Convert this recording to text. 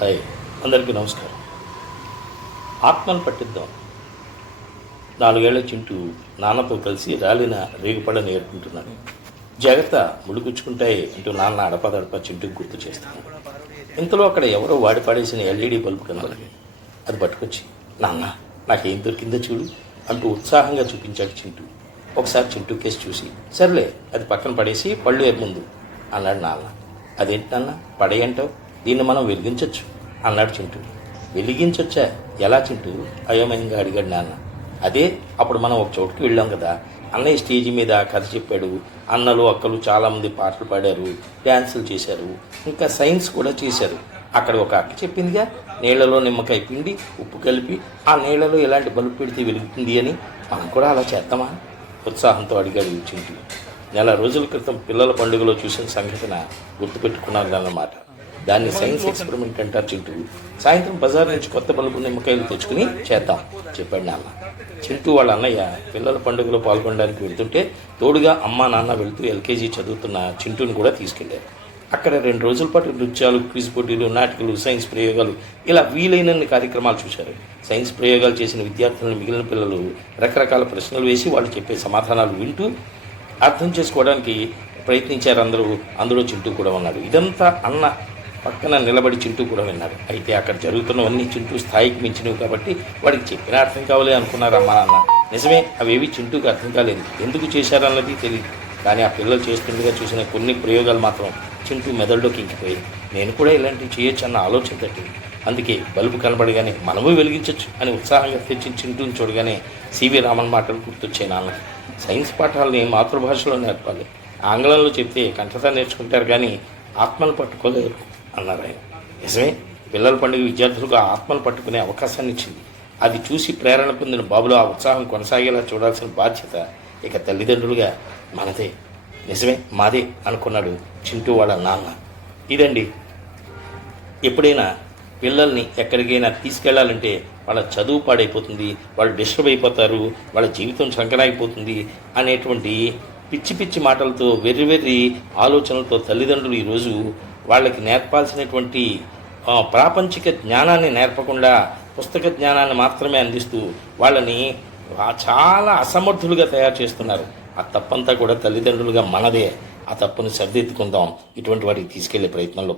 Hi, అందరికీ నమస్కారం. ఆత్మను పట్టిద్దాం. 4 ఏళ్ల చింటూ నాన్నతో కలిసి రాలిన రేగుపళ్ళ నేర్పుకుంటున్నాడు. జాగ్రత్త, ముళ్ళుగుచ్చుకుంటాయి అంటూ నాన్న అడపదడప చింటూకి గుర్తు చేస్తాను. ఇంతలో అక్కడ ఎవరో వాడి పడేసిన ఎల్ఈడి బల్బు కనబడింది. అది పట్టుకొచ్చి, నాన్న నాకేం దొరికిందో చూడు అంటూ ఉత్సాహంగా చూపించాడు చింటూ. ఒకసారి చింటూ కేసు చూసి, సర్లే అది పక్కన పడేసి పళ్ళు ముందు అన్నాడు నాన్న. అదేంటి నాన్న పడేయంటావు, దీన్ని మనం వెలిగించవచ్చు అన్నాడు చింటూ. వెలిగించొచ్చా? ఎలా చింటూ అయోమయంగా అడిగాడు నాన్న. అదే అప్పుడు మనం ఒక చోటుకి వెళ్ళాం కదా, అన్నయ్య స్టేజీ మీద కథ చెప్పాడు, అన్నలు అక్కలు చాలామంది పాటలు పాడారు, డ్యాన్సులు చేశారు, ఇంకా సైన్స్ కూడా చేశారు. అక్కడ ఒక అక్క చెప్పిందిగా, నీళ్లలో నిమ్మకాయ పిండి ఉప్పు కలిపి ఆ నీళ్లలో ఎలాంటి బల్బు పెడితే వెలుగుతుంది అని. మనం కూడా అలా చేద్దామా? ఉత్సాహంతో అడిగాడు చింటూ. నెల రోజుల క్రితం పిల్లల పండుగలో చూసిన సంఘటన గుర్తుపెట్టుకున్నారన్నమాట. దాన్ని సైన్స్ ఎక్స్పెరిమెంట్ అంటారు చింటూ. సాయంత్రం బజార్ నుంచి కొత్త బల్బు నిమ్మకాయలు తెచ్చుకుని చేద్దాం చెప్పాడు నాన్న. చింటూ వాళ్ళ అన్నయ్య పిల్లల పండుగలో పాల్గొనడానికి వెళ్తుంటే తోడుగా అమ్మా నాన్న వెళ్తూ ఎల్కేజీ చదువుతున్న చింటూని కూడా తీసుకెళ్లారు. అక్కడ 2 రోజుల పాటు నృత్యాలు, క్విజ్ పోటీలు, నాటికలు, సైన్స్ ప్రయోగాలు, ఇలా వీలైనన్ని కార్యక్రమాలు చూశారు. సైన్స్ ప్రయోగాలు చేసిన విద్యార్థులను మిగిలిన పిల్లలు రకరకాల ప్రశ్నలు వేసి వాళ్ళు చెప్పే సమాధానాలు వింటూ అర్థం చేసుకోవడానికి ప్రయత్నించారు అందరూ. అందులో చింటూ కూడా ఉన్నాడు. ఇదంతా అన్న పక్కన నిలబడి చింటూ కూడా విన్నాడు. అయితే అక్కడ జరుగుతున్నవన్నీ చింటూ స్థాయికి మించినవి కాబట్టి వాడికి చెప్పిన అర్థం కావాలి అనుకున్నారు అమ్మా నాన్న. నిజమే, అవేవి చింటూకి అర్థం కాలేదు. ఎందుకు చేశారన్నది తెలియదు. కానీ ఆ పిల్లలు చేస్తుండగా చూసిన కొన్ని ప్రయోగాలు మాత్రం చింటూ మెదడులోకి ఇంకిపోయాయి. నేను కూడా ఇలాంటివి చేయొచ్చు అన్న ఆలోచన తట్టింది. అందుకే బల్బు కనబడగానే మనము వెలిగించవచ్చు అని ఉత్సాహంగా తెచ్చి చింటూని చూడగానే సివి రామన్ మాటలు గుర్తొచ్చాయి నాన్నకి. సైన్స్ పాఠాలని మాతృభాషలో నేర్పాలి, ఆంగ్లంలో చెప్తే కంఠత నేర్చుకుంటారు కానీ ఆత్మను పట్టుకోలేరు అన్నారు ఆయన. నిజమే, పిల్లల పండుగ విద్యార్థులకు ఆ ఆత్మను పట్టుకునే అవకాశాన్ని ఇచ్చింది. అది చూసి ప్రేరణ పొందిన బాబులో ఆ ఉత్సాహం కొనసాగేలా చూడాల్సిన బాధ్యత ఇక తల్లిదండ్రులుగా మనదే. నిజమే, మాదే అనుకున్నాడు చింటూ వాళ్ళ నాన్న. ఇదండి, ఎప్పుడైనా పిల్లల్ని ఎక్కడికైనా తీసుకెళ్లాలంటే వాళ్ళ చదువు పాడైపోతుంది, వాళ్ళు డిస్టర్బ్ అయిపోతారు, వాళ్ళ జీవితం సంకనాగిపోతుంది అనేటువంటి పిచ్చి పిచ్చి మాటలతో, వెర్రి ఆలోచనలతో తల్లిదండ్రులు ఈరోజు వాళ్ళకి నేర్పాల్సినటువంటి ప్రాపంచిక జ్ఞానాన్ని నేర్పకుండా పుస్తక జ్ఞానాన్ని మాత్రమే అందిస్తూ వాళ్ళని చాలా అసమర్థులుగా తయారు చేస్తున్నారు. ఆ తప్పంతా కూడా తల్లిదండ్రులుగా మనదే. ఆ తప్పుని సరిదిద్దుకుందాం. ఇటువంటి వాటికి తీసుకెళ్లే ప్రయత్నంలో